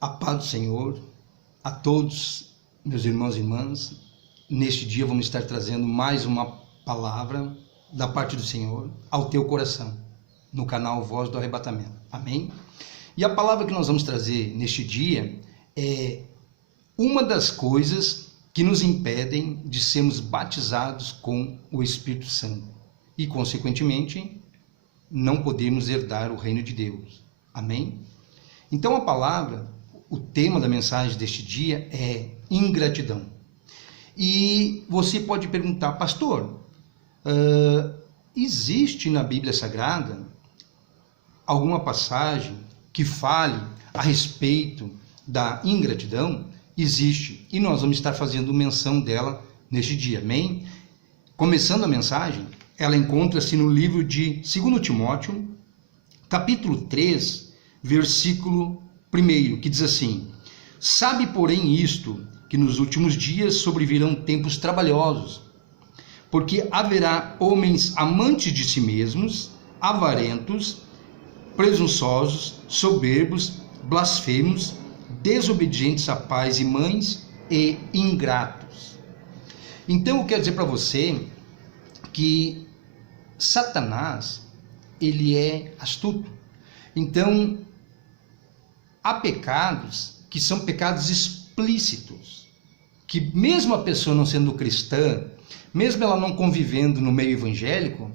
A paz do Senhor a todos, meus irmãos e irmãs. Neste dia vamos estar trazendo mais uma palavra da parte do Senhor ao teu coração, no canal Voz do Arrebatamento. Amém? E a palavra que nós vamos trazer neste dia é uma das coisas que nos impedem de sermos batizados com o Espírito Santo e, consequentemente, não podemos herdar o reino de Deus. Amém? Então a palavra, o tema da mensagem deste dia é ingratidão. E você pode perguntar, pastor, existe na Bíblia Sagrada alguma passagem que fale a respeito da ingratidão? Existe, e nós vamos estar fazendo menção dela neste dia, amém? Começando a mensagem, ela encontra-se no livro de 2 Timóteo, capítulo 3, versículo 1, que diz assim: sabe, porém, isto, que nos últimos dias sobrevirão tempos trabalhosos, porque haverá homens amantes de si mesmos, avarentos, presunçosos, soberbos, blasfemos, desobedientes a pais e mães e ingratos. Então eu quero dizer para você que Satanás, ele é astuto. Então há pecados que são pecados explícitos, que mesmo a pessoa não sendo cristã, mesmo ela não convivendo no meio evangélico,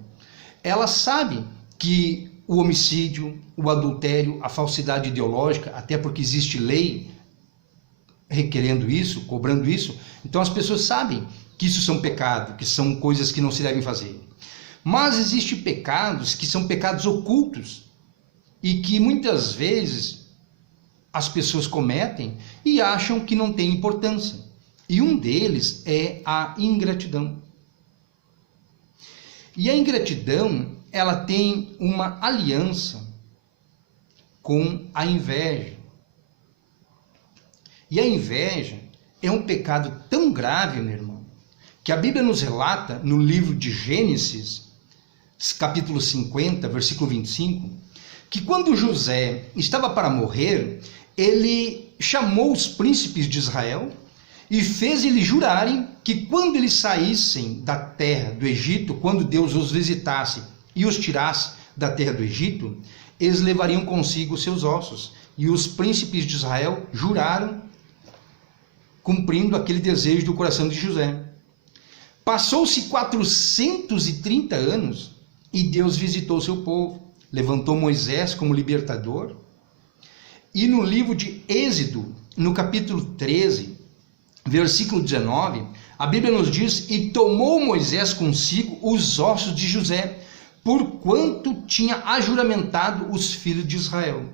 ela sabe que o homicídio, o adultério, a falsidade ideológica, até porque existe lei requerendo isso, cobrando isso, então as pessoas sabem que isso são pecados, que são coisas que não se devem fazer. Mas existem pecados que são pecados ocultos e que muitas vezes as pessoas cometem e acham que não tem importância. E um deles é a ingratidão. E a ingratidão, ela tem uma aliança com a inveja. E a inveja é um pecado tão grave, meu irmão, que a Bíblia nos relata no livro de Gênesis, capítulo 50, versículo 25, que quando José estava para morrer, ele chamou os príncipes de Israel e fez eles jurarem que quando eles saíssem da terra do Egito, quando Deus os visitasse e os tirasse da terra do Egito, eles levariam consigo seus ossos. E os príncipes de Israel juraram, cumprindo aquele desejo do coração de José. Passou-se 430 anos e Deus visitou seu povo, levantou Moisés como libertador. E no livro de Êxodo, no capítulo 13, versículo 19, a Bíblia nos diz: e tomou Moisés consigo os ossos de José, porquanto tinha ajuramentado os filhos de Israel.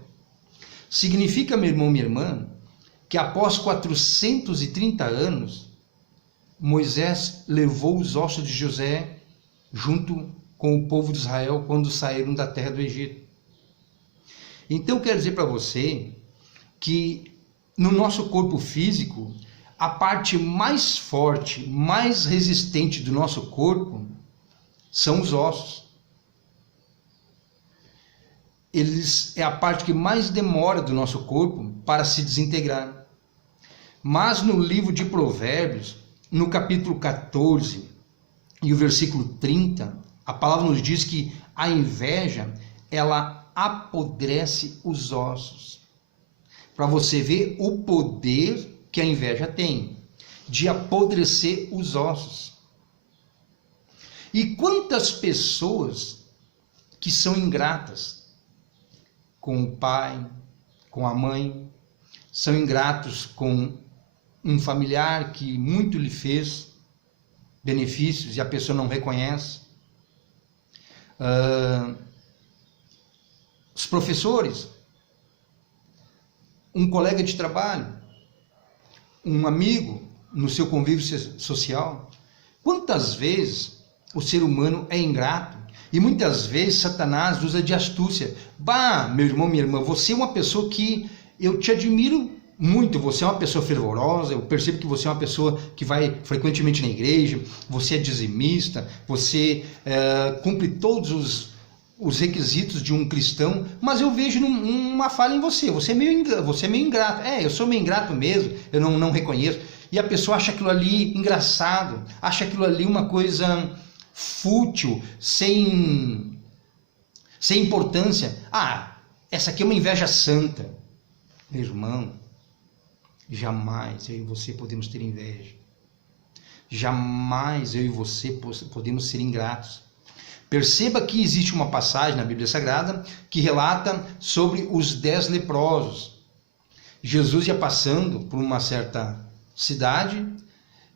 Significa, meu irmão, minha irmã, que após 430 anos, Moisés levou os ossos de José junto com o povo de Israel quando saíram da terra do Egito. Então eu quero dizer para você que no nosso corpo físico, a parte mais forte, mais resistente do nosso corpo são os ossos. Eles é a parte que mais demora do nosso corpo para se desintegrar. Mas no livro de Provérbios, no capítulo 14 e o versículo 30, a palavra nos diz que a inveja, ela apodrece os ossos. Para você ver o poder que a inveja tem de apodrecer os ossos. E quantas pessoas que são ingratas com o pai, com a mãe, são ingratos com um familiar que muito lhe fez benefícios e a pessoa não reconhece. Os professores, um colega de trabalho, um amigo no seu convívio social. Quantas vezes o ser humano é ingrato e muitas vezes Satanás usa de astúcia. Bah, meu irmão, minha irmã, você é uma pessoa que eu te admiro muito, você é uma pessoa fervorosa, eu percebo que você é uma pessoa que vai frequentemente na igreja, você é dizimista, você cumpre todos os requisitos de um cristão, mas eu vejo uma falha em você. Você é meio ingrato. Eu sou meio ingrato mesmo, eu não reconheço. E a pessoa acha aquilo ali engraçado, acha aquilo ali uma coisa fútil, sem importância. Essa aqui é uma inveja santa. Meu irmão, jamais eu e você podemos ter inveja. Jamais eu e você podemos ser ingratos. Perceba que existe uma passagem na Bíblia Sagrada que relata sobre os 10 leprosos. Jesus ia passando por uma certa cidade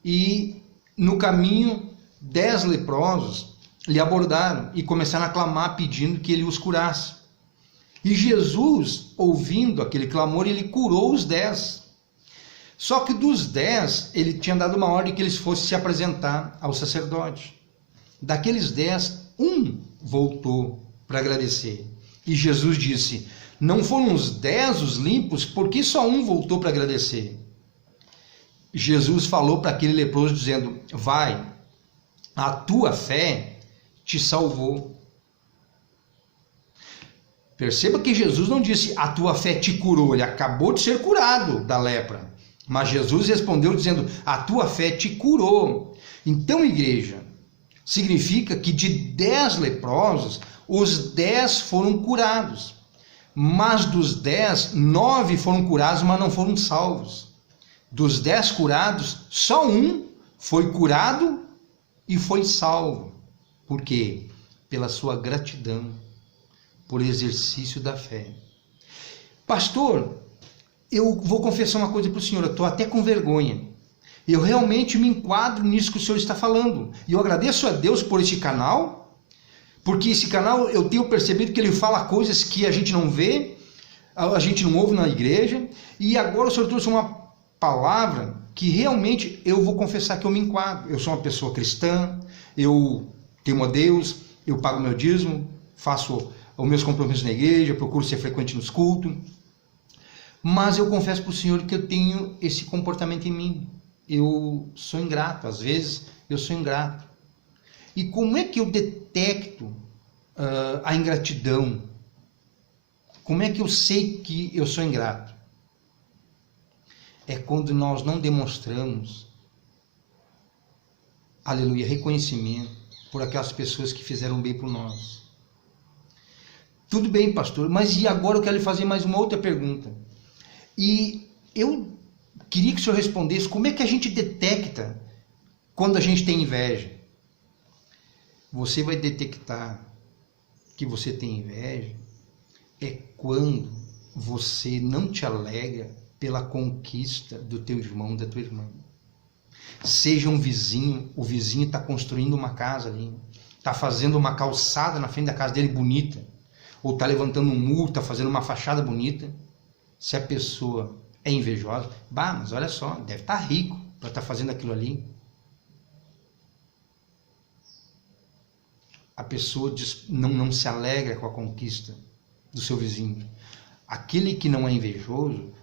e no caminho 10 leprosos lhe abordaram e começaram a clamar pedindo que ele os curasse. E Jesus, ouvindo aquele clamor, ele curou os 10. Só que dos 10, ele tinha dado uma ordem que eles fossem se apresentar ao sacerdote. Daqueles 10, um voltou para agradecer. E Jesus disse: não foram os 10 os limpos, porque só um voltou para agradecer. Jesus falou para aquele leproso dizendo: vai, a tua fé te salvou. Perceba que Jesus não disse: a tua fé te curou. Ele acabou de ser curado da lepra. Mas Jesus respondeu dizendo: a tua fé te curou. Então, igreja, significa que de 10 leprosos, os 10 foram curados. Mas dos 10, 9 foram curados, mas não foram salvos. Dos 10 curados, só um foi curado e foi salvo. Por quê? Pela sua gratidão, por exercício da fé. Pastor, eu vou confessar uma coisa para o senhor, eu estou até com vergonha. Eu realmente me enquadro nisso que o senhor está falando. E eu agradeço a Deus por esse canal, porque esse canal eu tenho percebido que ele fala coisas que a gente não vê, a gente não ouve na igreja, e agora o senhor trouxe uma palavra que realmente eu vou confessar que eu me enquadro. Eu sou uma pessoa cristã, eu temo a Deus, eu pago meu dízimo, faço os meus compromissos na igreja, procuro ser frequente nos cultos, mas eu confesso para o senhor que eu tenho esse comportamento em mim. Eu sou ingrato, às vezes eu sou ingrato. E como é que eu detecto a ingratidão? Como é que eu sei que eu sou ingrato? É quando nós não demonstramos, aleluia, reconhecimento por aquelas pessoas que fizeram bem por nós. Tudo bem, pastor, mas e agora eu quero lhe fazer mais uma outra pergunta. E eu queria que o senhor respondesse como é que a gente detecta quando a gente tem inveja. Você vai detectar que você tem inveja quando você não te alegra pela conquista do teu irmão, da tua irmã. Seja um vizinho, o vizinho está construindo uma casa ali, está fazendo uma calçada na frente da casa dele bonita, ou está levantando um muro, está fazendo uma fachada bonita. Se a pessoa é invejosa, mas olha só, deve estar rico para estar fazendo aquilo ali. A pessoa não se alegra com a conquista do seu vizinho. Aquele que não é invejoso,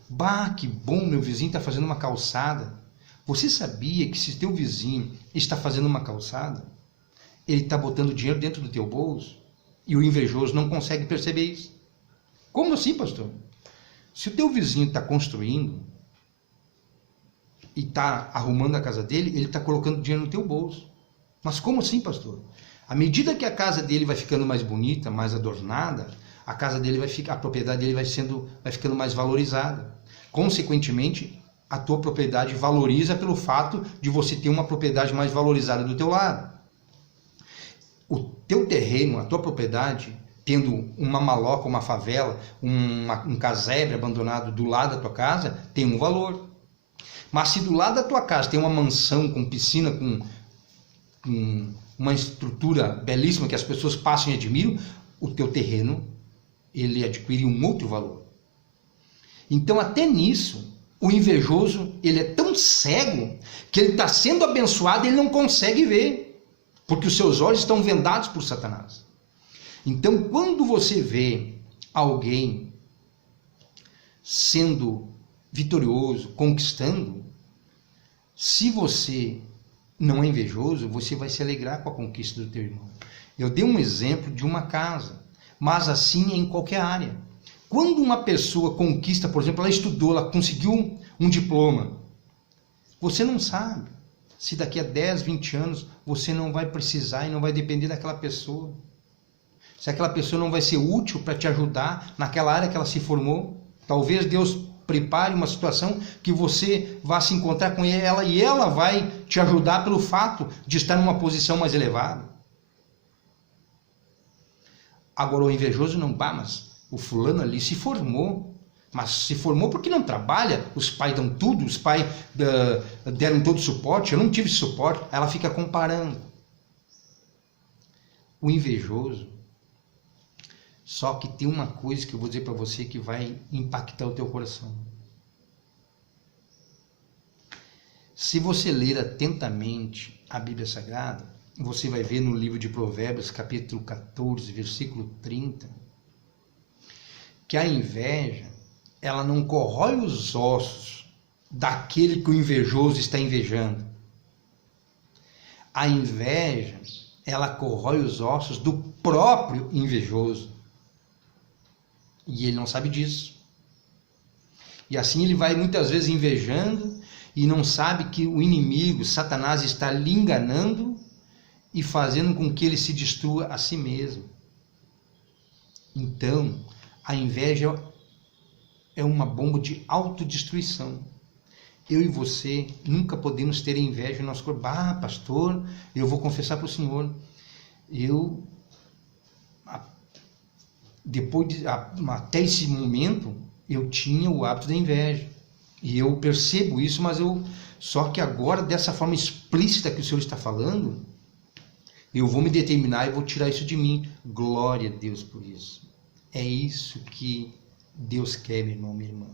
que bom, meu vizinho está fazendo uma calçada. Você sabia que se teu vizinho está fazendo uma calçada, ele está botando dinheiro dentro do teu bolso e o invejoso não consegue perceber isso? Como assim, pastor? Se o teu vizinho está construindo e está arrumando a casa dele, ele está colocando dinheiro no teu bolso. Mas como assim, pastor? À medida que a casa dele vai ficando mais bonita, mais adornada, a casa dele a propriedade dele vai ficando mais valorizada. Consequentemente, a tua propriedade valoriza pelo fato de você ter uma propriedade mais valorizada do teu lado. O teu terreno, a tua propriedade, tendo uma maloca, uma favela, um casebre abandonado do lado da tua casa, tem um valor. Mas se do lado da tua casa tem uma mansão com piscina, com uma estrutura belíssima que as pessoas passam e admiram, o teu terreno, ele adquire um outro valor. Então, até nisso, o invejoso, ele é tão cego que ele está sendo abençoado e ele não consegue ver, porque os seus olhos estão vendados por Satanás. Então, quando você vê alguém sendo vitorioso, conquistando, se você não é invejoso, você vai se alegrar com a conquista do teu irmão. Eu dei um exemplo de uma casa. mas assim é em qualquer área. Quando uma pessoa conquista, por exemplo, ela estudou, ela conseguiu um diploma, você não sabe se daqui a 10, 20 anos você não vai precisar e não vai depender daquela pessoa. Se aquela pessoa não vai ser útil para te ajudar naquela área que ela se formou. Talvez Deus prepare uma situação que você vá se encontrar com ela e ela vai te ajudar pelo fato de estar numa posição mais elevada. Agora o invejoso não, mas o fulano ali se formou, mas se formou porque não trabalha, os pais dão tudo, os pais deram todo o suporte, eu não tive suporte, ela fica comparando. O invejoso, só que tem uma coisa que eu vou dizer para você que vai impactar o teu coração. Se você ler atentamente a Bíblia Sagrada, você vai ver no livro de Provérbios, capítulo 14, versículo 30, que a inveja, ela não corrói os ossos daquele que o invejoso está invejando. A inveja, ela corrói os ossos do próprio invejoso. E ele não sabe disso. E assim ele vai muitas vezes invejando e não sabe que o inimigo, Satanás, está lhe enganando e fazendo com que ele se destrua a si mesmo. Então, a inveja é uma bomba de autodestruição. Eu e você nunca podemos ter inveja no nosso corpo. Ah, pastor, eu vou confessar para o senhor, até esse momento, eu tinha o hábito da inveja. E eu percebo isso, só que agora, dessa forma explícita que o senhor está falando, eu vou me determinar e vou tirar isso de mim. Glória a Deus por isso. É isso que Deus quer, meu irmão, minha irmã.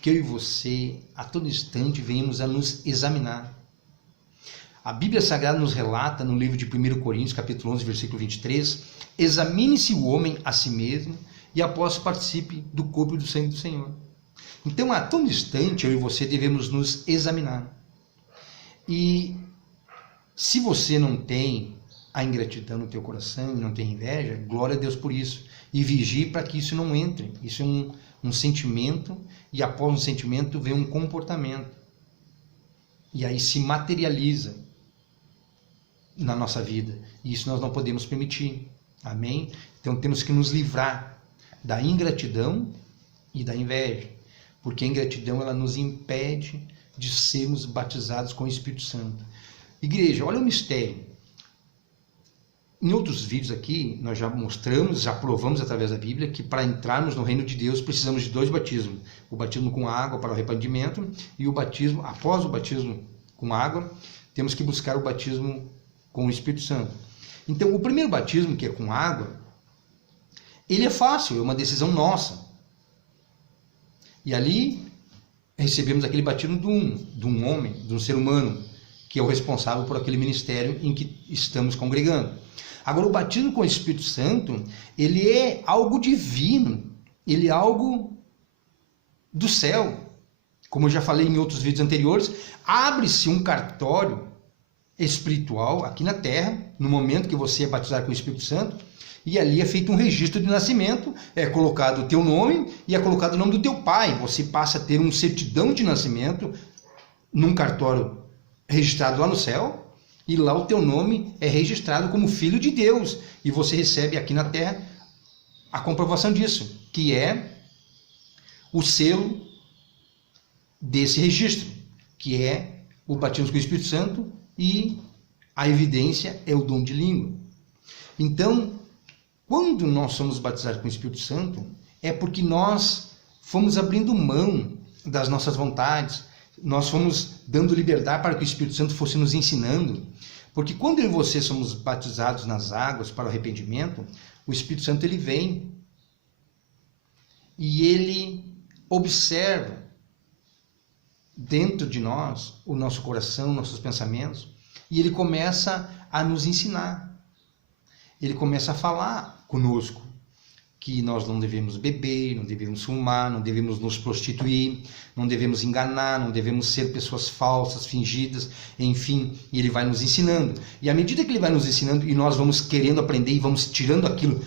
Que eu e você, a todo instante, venhamos a nos examinar. A Bíblia Sagrada nos relata, no livro de 1 Coríntios, capítulo 11, versículo 23, examine-se o homem a si mesmo e após participe do corpo e do sangue do Senhor. Então, a todo instante, eu e você devemos nos examinar. E se você não tem a ingratidão no teu coração e não tem inveja, glória a Deus por isso. E vigie para que isso não entre. Isso é um sentimento, e após um sentimento vem um comportamento. E aí se materializa na nossa vida. E isso nós não podemos permitir. Amém? Então temos que nos livrar da ingratidão e da inveja. Porque a ingratidão, ela nos impede de sermos batizados com o Espírito Santo. Igreja, olha o mistério. Em outros vídeos aqui, nós já mostramos, já provamos através da Bíblia que para entrarmos no reino de Deus precisamos de 2 batismos. O batismo com água para o arrependimento e o batismo, após o batismo com água, temos que buscar o batismo com o Espírito Santo. Então, o primeiro batismo, que é com água, ele é fácil, é uma decisão nossa. E ali recebemos aquele batismo de um homem, de um ser humano, que é o responsável por aquele ministério em que estamos congregando. Agora, o batismo com o Espírito Santo, ele é algo divino, ele é algo do céu. Como eu já falei em outros vídeos anteriores, abre-se um cartório espiritual aqui na terra, no momento que você é batizado com o Espírito Santo, e ali é feito um registro de nascimento, é colocado o teu nome e é colocado o nome do teu pai. Você passa a ter uma certidão de nascimento num cartório registrado lá no céu, e lá o teu nome é registrado como filho de Deus, e você recebe aqui na terra a comprovação disso, que é o selo desse registro, que é o batismo com o Espírito Santo, e a evidência é o dom de língua. Então, quando nós somos batizados com o Espírito Santo, é porque nós fomos abrindo mão das nossas vontades, nós fomos dando liberdade para que o Espírito Santo fosse nos ensinando. Porque quando eu e você somos batizados nas águas para o arrependimento, o Espírito Santo ele vem e ele observa dentro de nós o nosso coração, nossos pensamentos, e ele começa a nos ensinar. Ele começa a falar conosco que nós não devemos beber, não devemos fumar, não devemos nos prostituir, não devemos enganar, não devemos ser pessoas falsas, fingidas, enfim, e ele vai nos ensinando. E à medida que ele vai nos ensinando e nós vamos querendo aprender e vamos tirando aquilo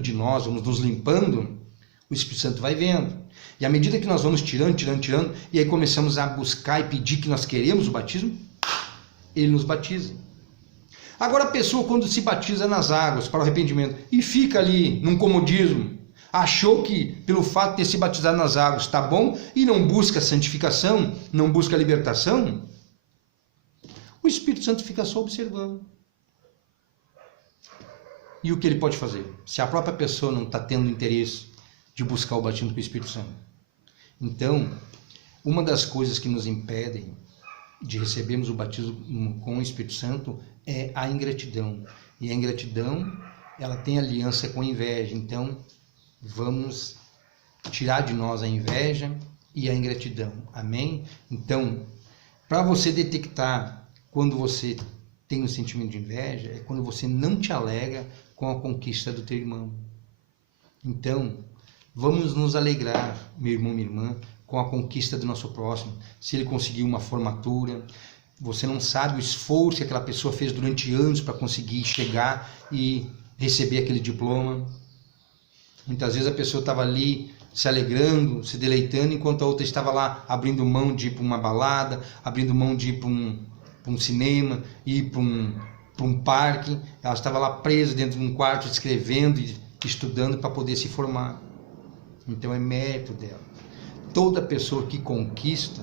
de nós, vamos nos limpando, o Espírito Santo vai vendo. E à medida que nós vamos tirando, e aí começamos a buscar e pedir que nós queremos o batismo, ele nos batiza. Agora a pessoa, quando se batiza nas águas para o arrependimento e fica ali num comodismo, achou que pelo fato de ter se batizado nas águas está bom e não busca santificação, não busca libertação, o Espírito Santo fica só observando. E o que ele pode fazer? Se a própria pessoa não está tendo interesse de buscar o batismo com o Espírito Santo. Então, uma das coisas que nos impedem de recebermos o batismo com o Espírito Santo é a ingratidão. E a ingratidão, ela tem aliança com a inveja. Então, vamos tirar de nós a inveja e a ingratidão. Amém? Então, para você detectar quando você tem um sentimento de inveja, é quando você não te alegra com a conquista do teu irmão. Então, vamos nos alegrar, meu irmão, minha irmã, com a conquista do nosso próximo. Se ele conseguiu uma formatura, você não sabe o esforço que aquela pessoa fez durante anos para conseguir chegar e receber aquele diploma. Muitas vezes a pessoa estava ali se alegrando, se deleitando, enquanto a outra estava lá abrindo mão de ir para uma balada, abrindo mão de ir para um cinema, ir para um parque. Ela estava lá presa dentro de um quarto, escrevendo e estudando para poder se formar. Então é mérito dela. Toda pessoa que conquista,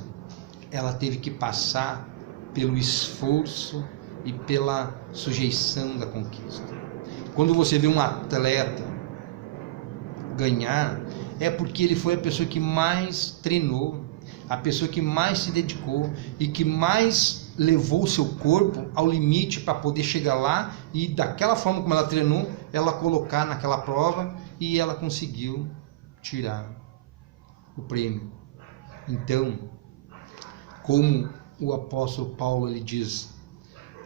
ela teve que passar pelo esforço e pela sujeição da conquista. Quando você vê um atleta ganhar, é porque ele foi a pessoa que mais treinou, a pessoa que mais se dedicou e que mais levou o seu corpo ao limite para poder chegar lá e daquela forma como ela treinou, ela colocar naquela prova e ela conseguiu tirar o prêmio. Então, como o apóstolo Paulo ele diz: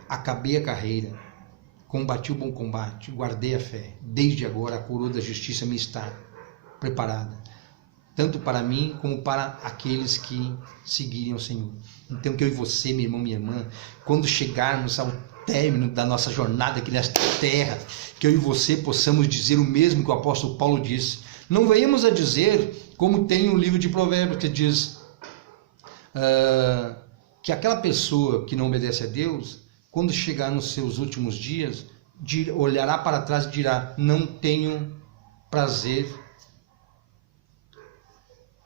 acabei a carreira, combati o bom combate, guardei a fé, desde agora a coroa da justiça me está preparada, tanto para mim como para aqueles que seguirem o Senhor. Então que eu e você, meu irmão, minha irmã, quando chegarmos ao término da nossa jornada aqui nesta terra, que eu e você possamos dizer o mesmo que o apóstolo Paulo disse. Não venhamos a dizer, como tem o livro de Provérbios, que diz que aquela pessoa que não obedece a Deus, quando chegar nos seus últimos dias, olhará para trás e dirá: não tenho prazer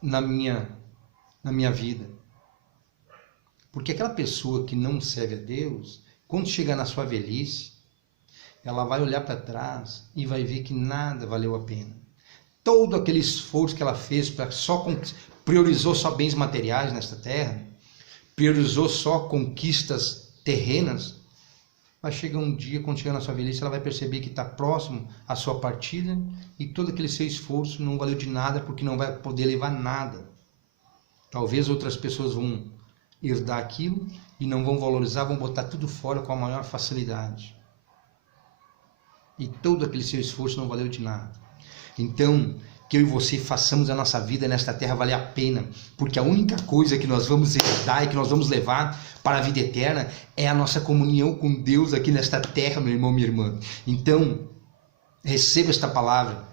na minha vida. Porque aquela pessoa que não serve a Deus, quando chegar na sua velhice, ela vai olhar para trás e vai ver que nada valeu a pena. Todo aquele esforço que ela fez para priorizou só bens materiais nesta terra, priorizou só conquistas terrenas, vai chegar um dia, quando chegar na sua velhice, ela vai perceber que está próximo à sua partida e todo aquele seu esforço não valeu de nada, porque não vai poder levar nada. Talvez outras pessoas vão herdar aquilo e não vão valorizar, vão botar tudo fora com a maior facilidade. E todo aquele seu esforço não valeu de nada. Então, que eu e você façamos a nossa vida nesta terra valer a pena, porque a única coisa que nós vamos herdar e que nós vamos levar para a vida eterna é a nossa comunhão com Deus aqui nesta terra, meu irmão, minha irmã. Então, receba esta palavra.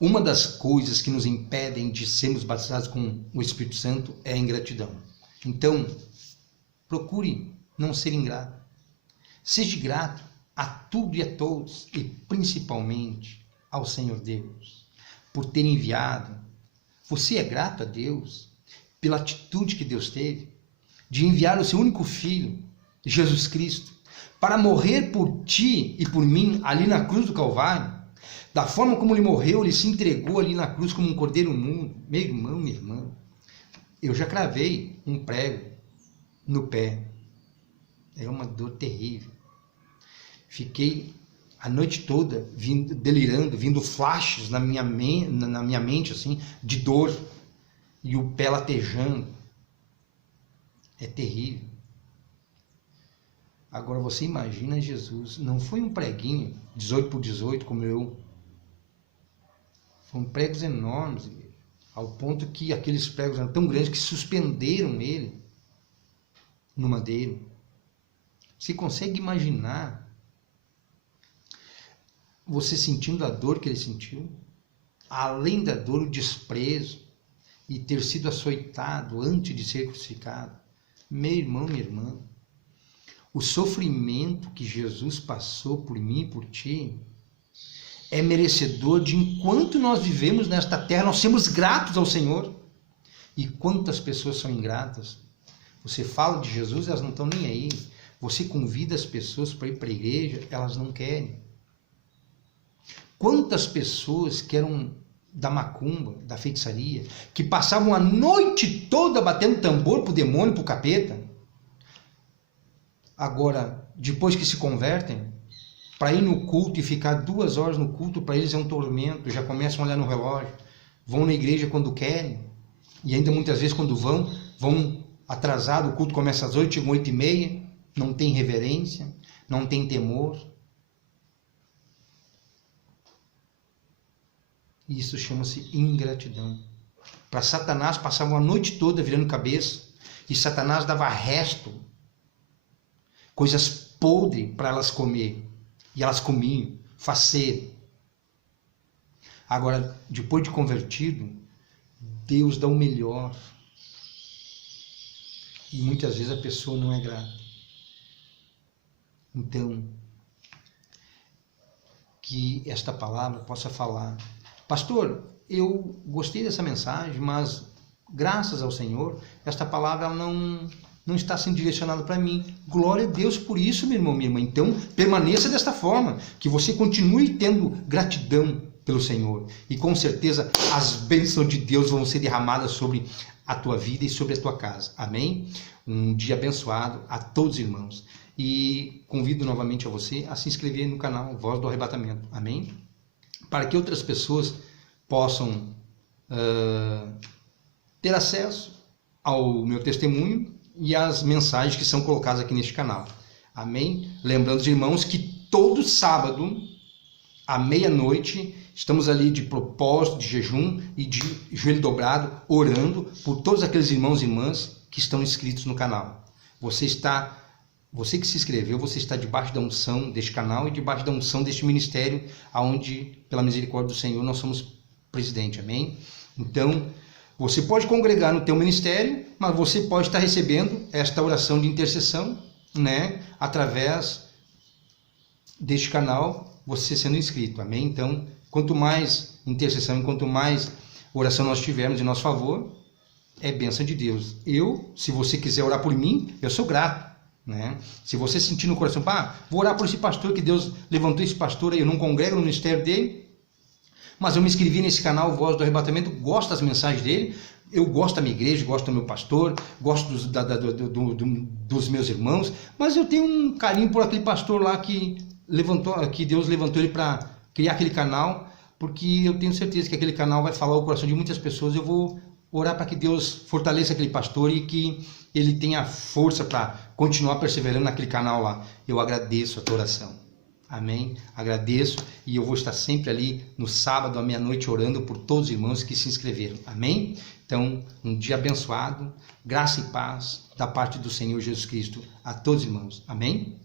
Uma das coisas que nos impedem de sermos batizados com o Espírito Santo é a ingratidão. Então, procure não ser ingrato. Seja grato a tudo e a todos, e principalmente ao Senhor Deus, por ter enviado. Você é grato a Deus pela atitude que Deus teve de enviar o seu único filho, Jesus Cristo, para morrer por ti e por mim ali na cruz do Calvário. Da forma como ele morreu, ele se entregou ali na cruz como um cordeiro mudo. Meu irmão, minha irmã, eu já cravei um prego no pé. É uma dor terrível. Fiquei a noite toda delirando, vindo flashes na minha mente, assim, de dor, e o pé latejando. É terrível. Agora você imagina Jesus, não foi um preguinho 18 por 18 como eu Foram pregos enormes, igreja, ao ponto que aqueles pregos eram tão grandes que suspenderam ele no madeiro. Você consegue imaginar você sentindo a dor que ele sentiu? Além da dor, o desprezo e ter sido açoitado antes de ser crucificado. Meu irmão, minha irmã, o sofrimento que Jesus passou por mim e por ti é merecedor de, enquanto nós vivemos nesta terra, nós sermos gratos ao Senhor. E quantas pessoas são ingratas? Você fala de Jesus, elas não estão nem aí. Você convida as pessoas para ir para a igreja, elas não querem. Quantas pessoas que eram da macumba, da feitiçaria, que passavam a noite toda batendo tambor para o demônio, para o capeta, agora, depois que se convertem, para ir no culto e ficar 2 horas no culto, para eles é um tormento, já começam a olhar no relógio, vão na igreja quando querem, e ainda muitas vezes quando vão atrasado, o culto começa às 8, chegam 8h30, não tem reverência, não tem temor. Isso chama-se ingratidão. Para Satanás, passavam a noite toda virando cabeça, e Satanás dava resto, coisas podres para elas comer, e elas comiam, faceiro. Agora, depois de convertido, Deus dá o melhor, e muitas vezes a pessoa não é grata. Então, que esta palavra possa falar: pastor, eu gostei dessa mensagem, mas graças ao Senhor, esta palavra não está sendo direcionada para mim. Glória a Deus por isso, meu irmão, minha irmã. Então, permaneça desta forma, que você continue tendo gratidão pelo Senhor. E com certeza as bênçãos de Deus vão ser derramadas sobre a tua vida e sobre a tua casa. Amém? Um dia abençoado a todos os irmãos. E convido novamente a você a se inscrever no canal Voz do Arrebatamento. Amém? Para que outras pessoas possam ter acesso ao meu testemunho e às mensagens que são colocadas aqui neste canal. Amém? Lembrando, irmãos, que todo sábado, à meia-noite, estamos ali de propósito, de jejum e de joelho dobrado, orando por todos aqueles irmãos e irmãs que estão inscritos no canal. Você que se inscreveu, você está debaixo da unção deste canal e debaixo da unção deste ministério, aonde, pela misericórdia do Senhor, nós somos presidente. Amém? Então, você pode congregar no teu ministério, mas você pode estar recebendo esta oração de intercessão, né, através deste canal, você sendo inscrito. Amém? Então, quanto mais intercessão e quanto mais oração nós tivermos em nosso favor, é bênção de Deus. Se você quiser orar por mim, eu sou grato. Né? Se você sentir no coração, vou orar por esse pastor, que Deus levantou esse pastor aí, eu não congrego no ministério dele, mas eu me inscrevi nesse canal Voz do Arrebatamento, gosto das mensagens dele, eu gosto da minha igreja, gosto do meu pastor, gosto dos meus irmãos, mas eu tenho um carinho por aquele pastor lá que Deus levantou ele para criar aquele canal, porque eu tenho certeza que aquele canal vai falar o coração de muitas pessoas. Eu vou orar para que Deus fortaleça aquele pastor e que ele tenha força para continuar perseverando naquele canal lá. Eu agradeço a tua oração. Amém? Agradeço, e eu vou estar sempre ali no sábado à meia-noite orando por todos os irmãos que se inscreveram. Amém? Então, um dia abençoado, graça e paz da parte do Senhor Jesus Cristo a todos os irmãos. Amém?